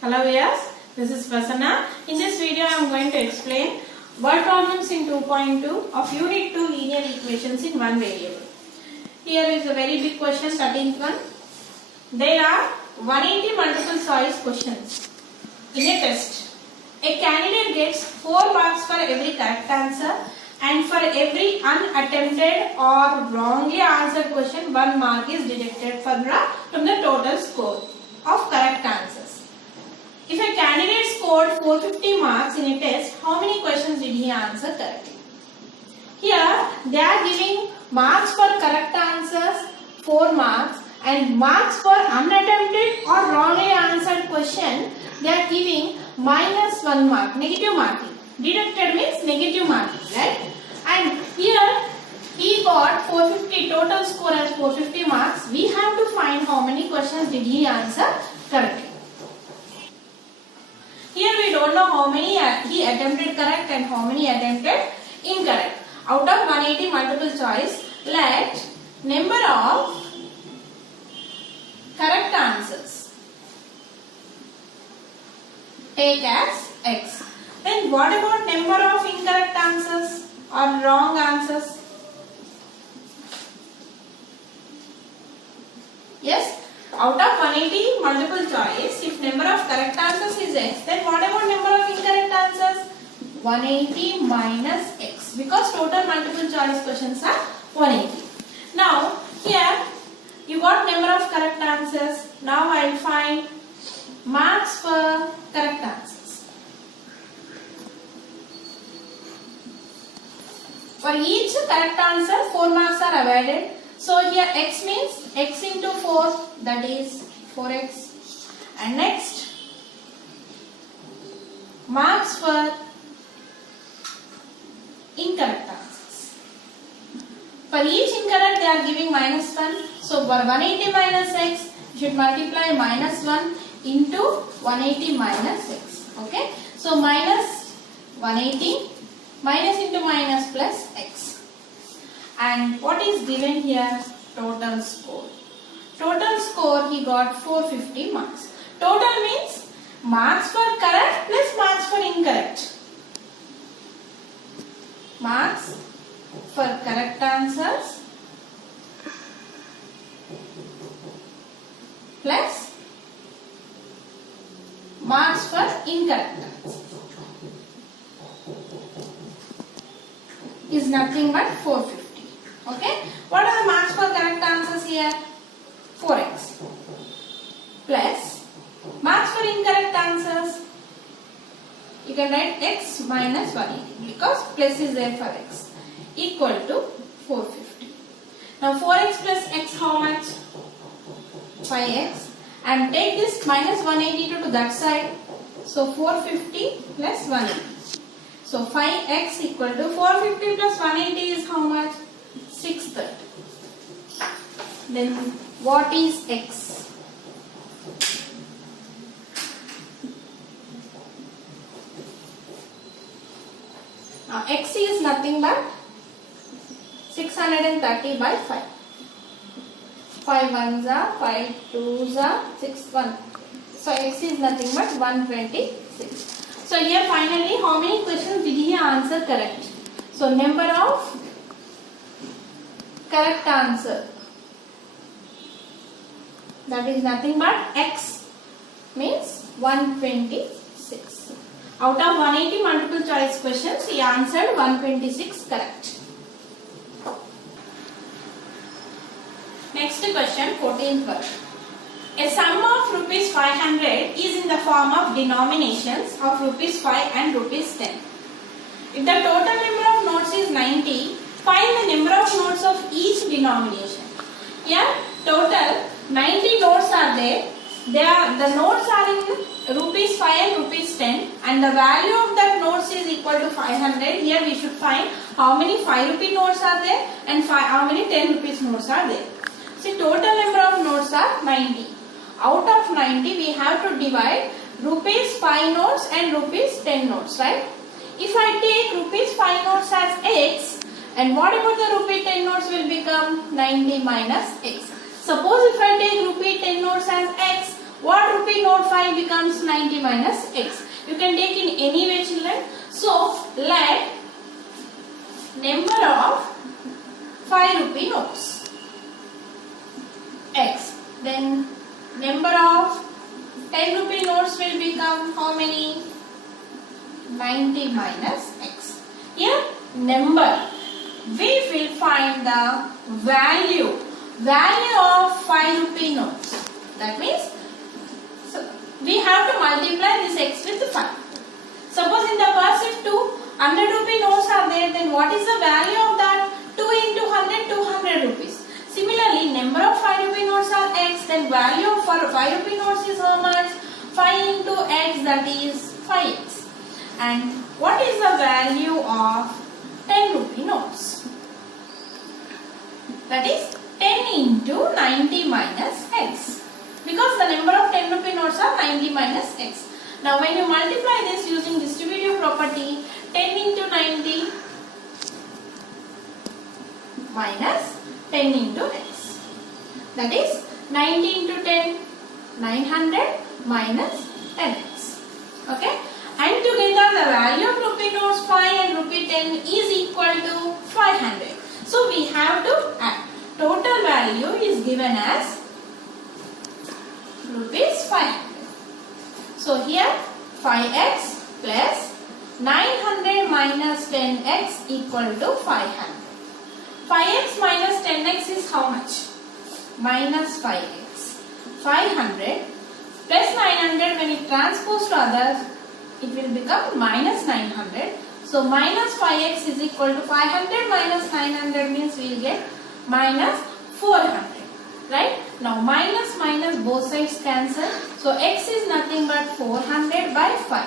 Hello viewers, this is Prasanna. In this video I am going to explain word problems in 2.2 of Unit 2 linear equations in one variable. Here is a very big question, 13th one. There are 180 multiple choice questions in a test. A candidate gets 4 marks for every correct answer and for every unattempted or wrongly answered question 1 mark is deducted from the total score of correct answers. If a candidate scored 450 marks in a test, how many questions did he answer correctly? Here they are giving marks for correct answers 4 marks and marks for unattempted or wrongly answered question they are giving minus 1 mark, negative marking. Deducted means negative marking, right? And here he got 450, total score as 450 marks. We have to find how many questions did he answer correctly. Here we don't know how many he attempted correct and how many attempted incorrect. Out of 180 multiple choice, let number of correct answers take as x. Then what about number of incorrect answers or wrong answers? Yes. Out of 180 multiple choice, if number of correct answers is x, then what about number of incorrect answers? 180 minus x, because total multiple choice questions are 180. Now, here you got number of correct answers. Now I will find marks for correct answers. For each correct answer, 4 marks are awarded. So here x means x into 4, that is 4x. And next, marks for incorrect answers. For each incorrect they are giving minus 1. So for 180 minus x, you should multiply minus 1 into 180 minus x. Okay. So minus 180 minus into minus plus x. And what is given here? Total score. Total score he got 450 marks. Total means marks for correct plus marks for incorrect. Marks for correct answers plus marks for incorrect answers is nothing but 450. Okay. What are the marks for correct answers here? 4x plus marks for incorrect answers. You can write x minus 180 because plus is there for x equal to 450. Now 4x plus x how much? 5x, and take this minus 180 to that side. So 450 plus 180. So 5x equal to 450 plus 180 is how much? 630. Then what is x? Now x is nothing but 630 by 5. 5 ones are 5 twos are 6 1. So x is nothing but 126. So here finally how many questions did he answer correct? So number of correct answer, that is nothing but x means 126. Out of 180 multiple choice questions he answered 126 correct. Next question, 14th one. A sum of rupees 500 is in the form of denominations of rupees 5 and rupees 10. If the total number of notes is 90, find the number of notes of each denomination. Here total 90 notes are there. The notes are in rupees 5 and rupees 10 and the value of that notes is equal to 500. Here we should find how many 5 rupee notes are there and how many 10 rupees notes are there. See, total number of notes are 90. Out of 90 we have to divide rupees 5 notes and rupees 10 notes, right? If I take rupees 5 notes as x, and what about the rupee 10 notes will become 90 minus x. Suppose if I take rupee 10 notes as x, What rupee note 5 becomes 90 minus x? You can take in any way, children. So let number of 5 rupee notes x. Then number of 10 rupee notes will become how many? 90 minus x. Here number, we will find the value of 5 rupee notes. That means we have to multiply this x with 5. Suppose in the purse if 100 rupee notes are there, then what is the value of that? 2 into 100, 200 rupees. Similarly, number of 5 rupee notes are x, then value of 5 rupee notes is how much? 5 into x, that is 5x. And what is the value of 10 rupee notes? That is 10 into 90 minus x. Because the number of 10 rupee notes are 90 minus x. Now when you multiply this using distributive property, 10 into 90 minus 10 into x. That is 90 into 10, 900 minus 10x. Okay. And together the value of rupee notes 5 and rupee 10 is equal to 500. So we have to add. Total value is given as rupees 500. So here 5x plus 900 minus 10x equal to 500. 5x minus 10x is how much? Minus 5x. 500 plus 900, when it transpose to others, it will become minus 900. So minus 5x is equal to 500 minus 900 means we will get minus 400. Right? Now minus minus both sides cancel. So x is nothing but 400 by 5.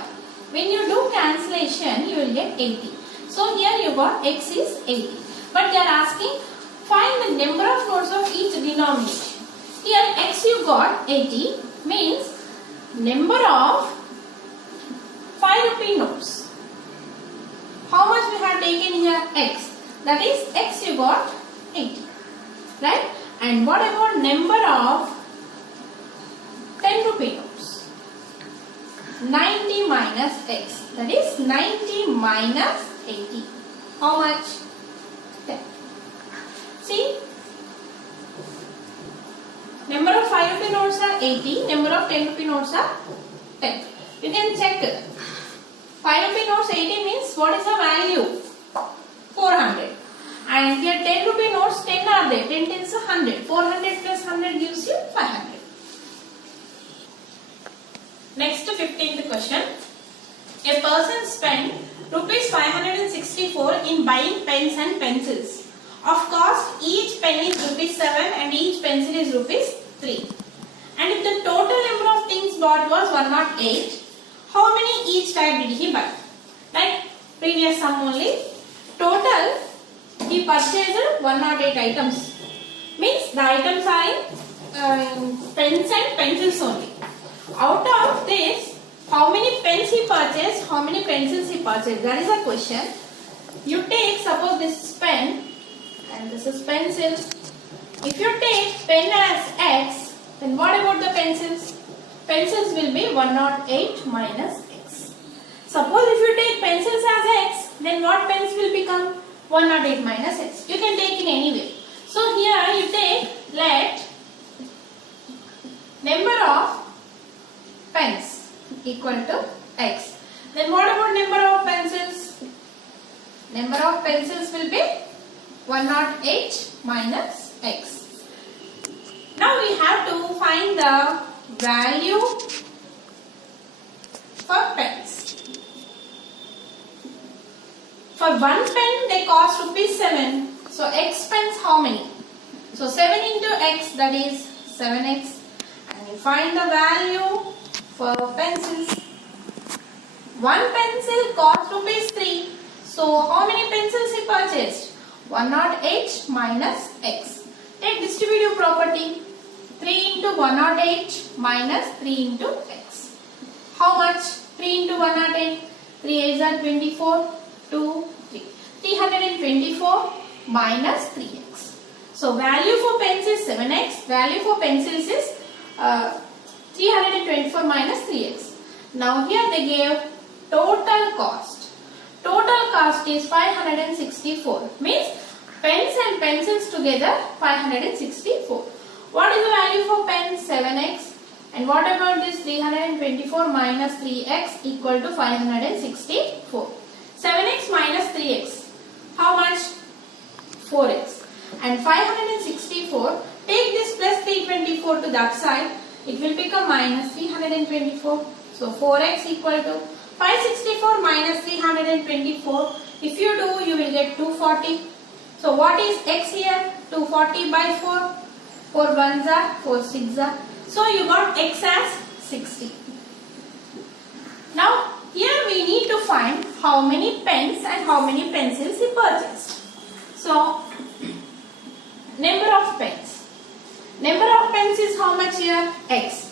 When you do cancellation, you will get 80. So here you got x is 80. But they are asking find the number of notes of each denomination. Here x you got 80 means number of 5 rupee notes. How much we have taken here? X. That is x you got 80. Right? And what about number of 10 rupee notes? 90 minus x. That is 90 minus 80. How much? 10. See? Number of 5 rupee notes are 80. Number of 10 rupee notes are 10. You can check. 5 rupee notes 80 means what is the value? 400. And here 10 rupee notes 10 are there. 10 tens are 100. 400 plus 100 gives you 500. Next 15th question. A person spent rupees 564 in buying pens and pencils. Of cost, each pen is rupees 7 and each pencil is rupees 3. And if the total number of things bought was 108, how many each type did he buy? Like previous sum only. Total he purchased 108 items. Means the items are in pens and pencils only. Out of this, how many pens he purchased, how many pencils he purchased? That is a question. You take, suppose this is pen and this is pencil. If you take pen as x, then what about the pencils? Pencils will be 108 minus x. Suppose if you take pencils as x, then what pens will become? 108 minus x. You can take in any way. So here you take, let number of pens equal to x. Then what about number of pencils? Number of pencils will be 108 minus x. Now we have to find the value for pens. For one pen they cost rupees 7. So x pens how many? So 7 into x, that is 7x. And you find the value for pencils. One pencil cost rupees 3. So how many pencils he purchased? 108 minus x. Take distributive property. 3 into 108 minus 3 into x. How much? 3 into 108. 3 is 24. 2, 3. 324 minus 3x. So value for pens is 7x. Value for pencils is 324 minus 3x. Now here they gave total cost. Total cost is 564. Means pens and pencils together 564. What is the value for pen? 7x. And what about this 324 minus 3x equal to 564? 7x minus 3x. How much? 4x. And 564, take this plus 324 to that side. It will become minus 324. So 4x equal to 564 minus 324. If you do, you will get 240. So what is x here? 240 by 4. 4 ones are 4 six are. So you got x as 60. Now here we need to find how many pens and how many pencils he purchased. So number of pens. Number of pens is how much here? X.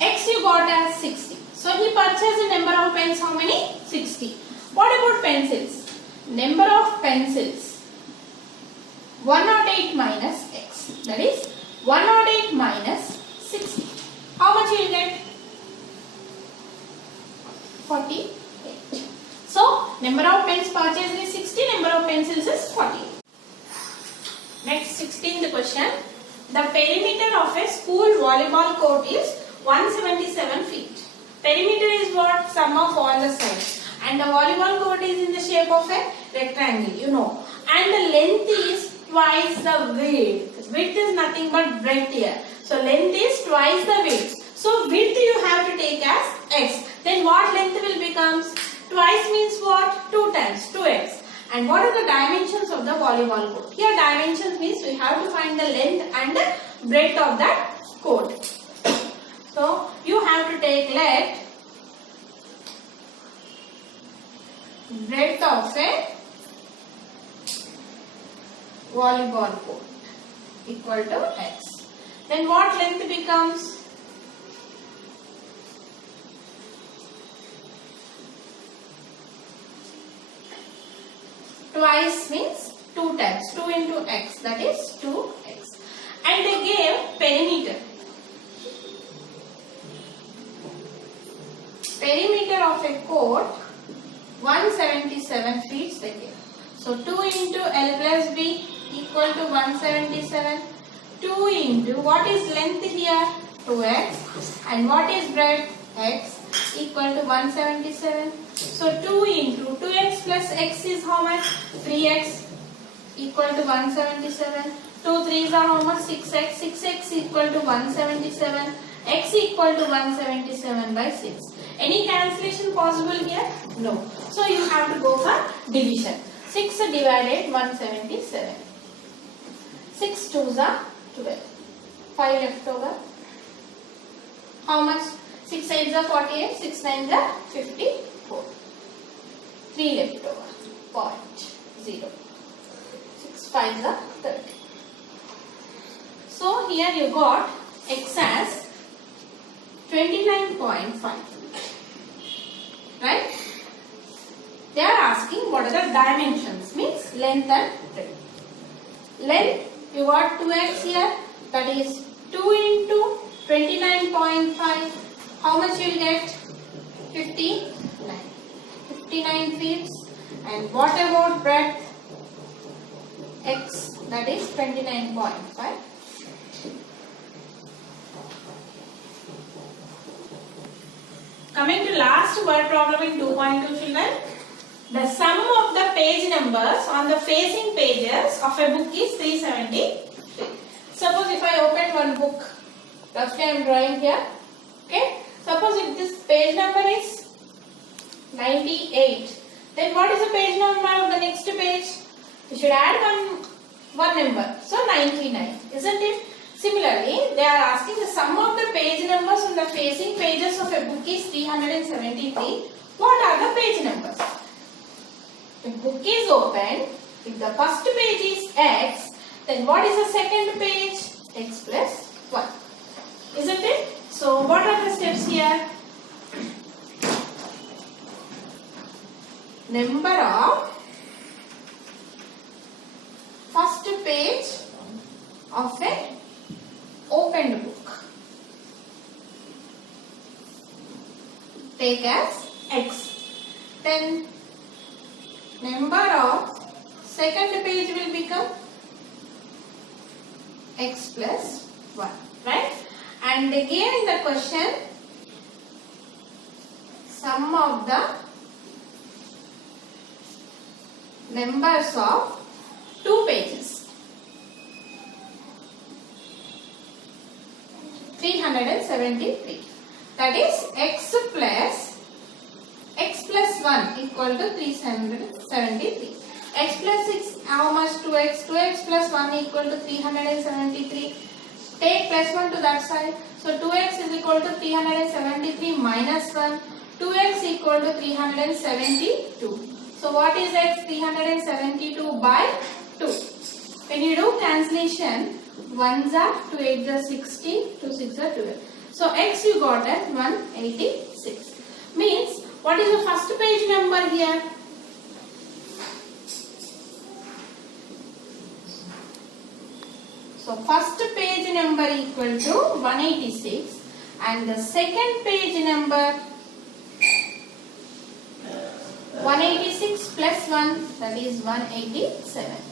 X you got as 60. So he purchased a number of pens how many? 60. What about pencils? Number of pencils. 108 minus x. That is 108 minus 60. How much you will get? 48. So number of pens purchased is 60. Number of pencils is 48. Next 16th question. The perimeter of a school volleyball court is 177 feet. Perimeter is what? Sum of all the sides. And the volleyball court is in the shape of a rectangle, you know. And the length is twice the width. Width is nothing but breadth here. So length is twice the width. So width you have to take as x. Then what length will become? Twice means what? 2 times 2x. And what are the dimensions of the volleyball court? Here dimensions means we have to find the length and the breadth of that court. So you have to take let breadth of a volleyball court equal to x. Then what length becomes? Twice means 2 times. 2 into x, that is 2x. And they gave perimeter. Perimeter of a court 177 feet they gave. So 2 into L plus B equal to 177. 2 into what is length here? 2x. And what is breadth? X equal to 177. So 2 into 2x plus x is how much? 3x equal to 177. 2 3s are how much? 6x. 6x equal to 177. X equal to 177 by 6. Any cancellation possible here? No. So you have to go for division. 6 divided 177. 6 2s are 12. 5 left over. How much? 6 8s are 48. 6 9s are 54. 3 left over. 0.0. 6 5s are 30. So here you got x as 29.5. Right? They are asking what are the dimensions, means length and breadth. Length, you got 2x here, that is 2 into 29.5. How much you will get? 59. 59 feet. And what about breadth? X, that is 29.5. Coming to last word problem in 2.2 children. The sum of the page numbers on the facing pages of a book is 373. Suppose if I open one book, roughly I am drawing here. Okay. Suppose if this page number is 98, then what is the page number of the next page? You should add one number. So 99, isn't it? Similarly, they are asking the sum of the page numbers on the facing pages of a book is 373. What are the page numbers? If book is open, if the first page is x, then what is the second page? X plus 1. Isn't it? So what are the steps here? Number of first page of a opened book. take as x. Then number of second page will become x plus 1, right? And again in the question, sum of the numbers of 2 pages. 373. That is x plus 1 equal to 373. X plus 6, how much? 2x. 2x plus 1 equal to 373. Take plus 1 to that side. So 2x is equal to 373 minus 1. 2x equal to 372. So what is x? 372 by 2. When you do cancellation, 1s are 2 8s are 16, 2 6 are 12. So x you got at 186. Means what is the first page number here? So first page number equal to 186 and the second page number 186 plus 1, that is 187.